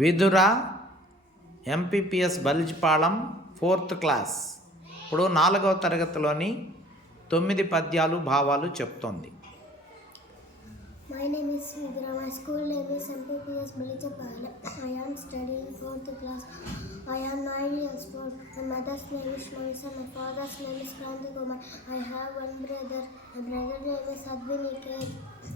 Vidura MPPS బలిజిపాళెం 4th class. ఇప్పుడు 4వ తరగతిలోని 9 పద్యాలు భావాలు చెప్తోంది. My name is Vidura. My school name is MPPS Balichapalem. I am studying 4th class. I am 9 years old. My mother's name is Marisa. My father's name is Kranti Kumar. I have one brother. My brother's name is Advini K.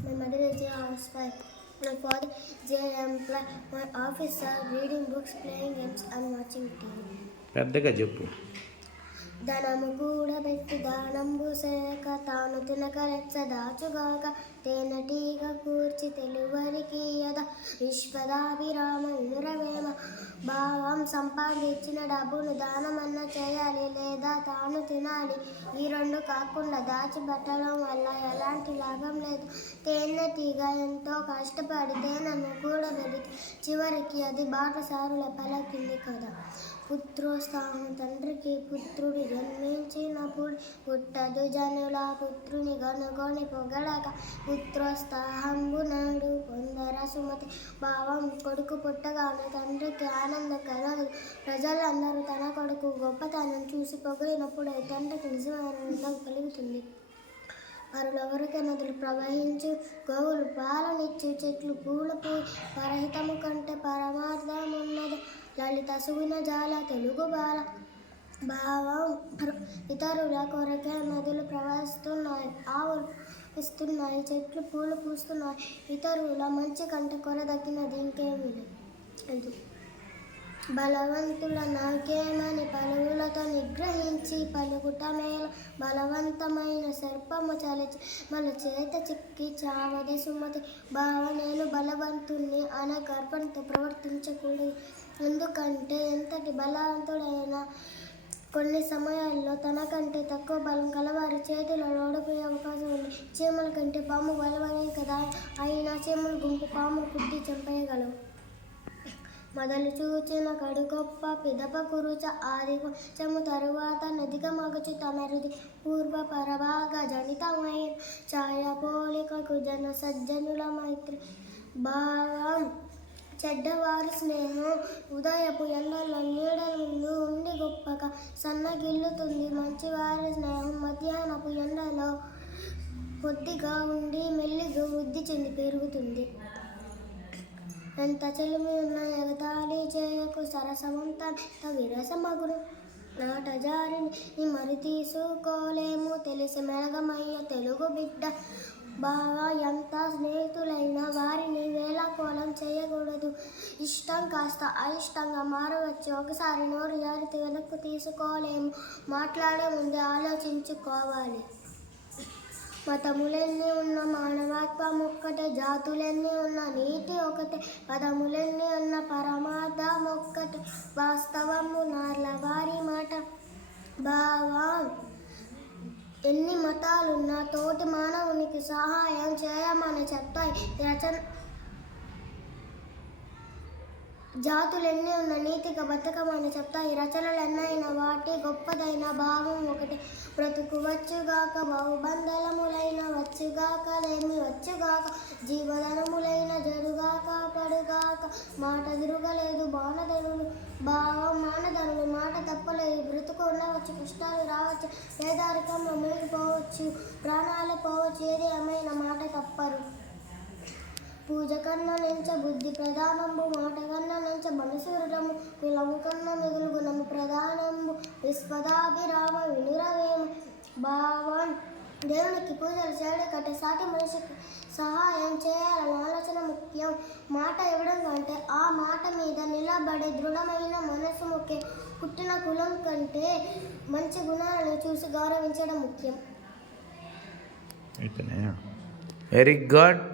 My mother is a housewife. My father is a employee. My office are reading books, playing games and watching TV. పెద్దగా చెప్పు. ధనము కూడబెట్టి దానంబు సేక తాను తినక రెచ్చ దాచుగాక తేనెటీగ కూర్చి తెలువరికి యద విశ్వదాభిరామ వినురవేమ. భావం సంపాదించిన డబ్బును దానమన్న చేయాలి లేదా తాను తినాలి. ఈ రెండు కాకుండా దాచి పెట్టడం వల్ల ఎలాంటి లాభం లేదు. తేనెటీగ ఎంతో కష్టపడి తేనెను కూడబెడితే చివరికి అది బాటసారుల పలకింది కదా. పుత్రోత్సాహం తండ్రికి పుత్రుడు జన్మించినప్పుడు పుట్టదు జనుల పుత్రుని గనుగొని పొగడక పుత్రోత్సాహంబు నాడు పొందర సుమతి. భావం కొడుకు పుట్టగానే తండ్రికి ఆనందం కలగదు. ప్రజలందరూ తన కొడుకు గొప్పతనం చూసి పొగిడినప్పుడు తండ్రికి నిజమైన ఆనందం కలుగుతుంది. పరులెవరికే నదులు ప్రవహించు గోవులు పాలనిచ్చు చెట్లు పూల పరహితము కంటే పరమార్థమున్నది. లలిత సువిన జాల తెలుగు బాల. భావం ఇతరుల కొరకే నదులు ప్రవహిస్తున్నాయి, ఆవులు ఇస్తున్నాయి, చెట్లు పూలు పూస్తున్నాయి. ఇతరుల మంచి కంటే కొరదగినది ఇంకేమీ లేదు. బలవంతుల నాకేమని పలువులతో నిగ్రహించి పలుకుట మేల. బలవంతమైన సర్పము చలిచి మన చేత చిక్కి చావది సుమతి. భావ నేను బలవంతుణ్ణి అనే గర్వంతో ప్రవర్తించకూడదు. ఎందుకంటే ఎంతటి బలవంతుడైనా కొన్ని సమయాల్లో తనకంటే తక్కువ బలం కలవారి చేతిలో ఓడిపోయే అవకాశం ఉంది. చీమల కంటే పాము బలమనే కదా, అయినా చీమల గుంపు పామును కుట్టి చంపేయగలవు. మొదలు చూచిన కడు గొప్ప పిదప కురుచ ఆది కొంచెము తరువాత నదిగా మగచు తనరుది పూర్వ పరభాగ జనితమైన ఛాయ పోలికకు జన సజ్జనుల మైత్రి. భావం చెడ్డవారి స్నేహం ఉదయపు ఎండల్లో నీడల ముందు ఉండి గొప్పగా సన్నగిల్లుతుంది. మంచివారి స్నేహం మధ్యాహ్నపు ఎండలో కొద్దిగా ఉండి మెల్లిగా వృద్ధి చెంది పెరుగుతుంది. ఎంత చెలిమి ఉన్న ఎగతాళి చేయకు సరసమంతా విరసమగును. నాట జారిని మరి తీసుకోలేము తెలిసి మెలగమయ్య తెలుగు బిడ్డ. బాగా ఎంత స్నేహితులైన వారిని వేళాకోళం చేయకూడదు. ఇష్టం కాస్త అయిష్టంగా మారవచ్చు. ఒకసారి నోరు జారితే వెనక్కు తీసుకోలేము. మాట్లాడే ముందే ఆలోచించుకోవాలి. మతములెన్ని ఉన్న మానవత్వం ఒక్కటే, జాతులెన్ని ఉన్న నీతి ఒకటే, పదములెన్ని ఉన్న పరమార్థం ఒక్కటే, వాస్తవము నార్ల వారి మాట. భావం ఎన్ని మతాలున్నా తోటి మానవునికి సహాయం చేయమని చెప్తాయి రచన. జాతులెన్ని ఉన్న నీతిగా బతకమని చెప్తాయి రచనలెన్నైనా వాటి గొప్పదైన భావం ఒకటి. బ్రతుకు వచ్చుగాక బహుబంధలములైన వచ్చుగాక లేమి వచ్చుగాక జీవధనములైన జరుగాక పడుగాక మాట తిరుగలేదు బాణధనులు. భావం మానధనులు మాట తప్పలేదు. బ్రతుకు ఉండవచ్చు, కష్టాలు రావచ్చు, పేదరికంలో మునిగిపోవచ్చు, ప్రాణాలు పోవచ్చు, ఏది ఏమైనా మాట తప్పరు. పూజ కన్నా నెంచ బుద్ధి ప్రధానంబు మాట కన్నా నెంచ మనసు దృఢము. కులము కన్నా మిగులు గుణము ప్రధానంబు విశ్వదాభిరామ వినురవేమ. భావం దేవునికి పూజలు చేయడం కంటే సాటి మనిషికి సహాయం చేయాలన్న ఆలోచన ముఖ్యం. మాట ఇవ్వడం కంటే ఆ మాట మీద నిలబడే దృఢమైన మనసు ముఖ్యం. పుట్టిన కులం కంటే మంచి గుణాలను చూసి గౌరవించడం ముఖ్యం. Very good.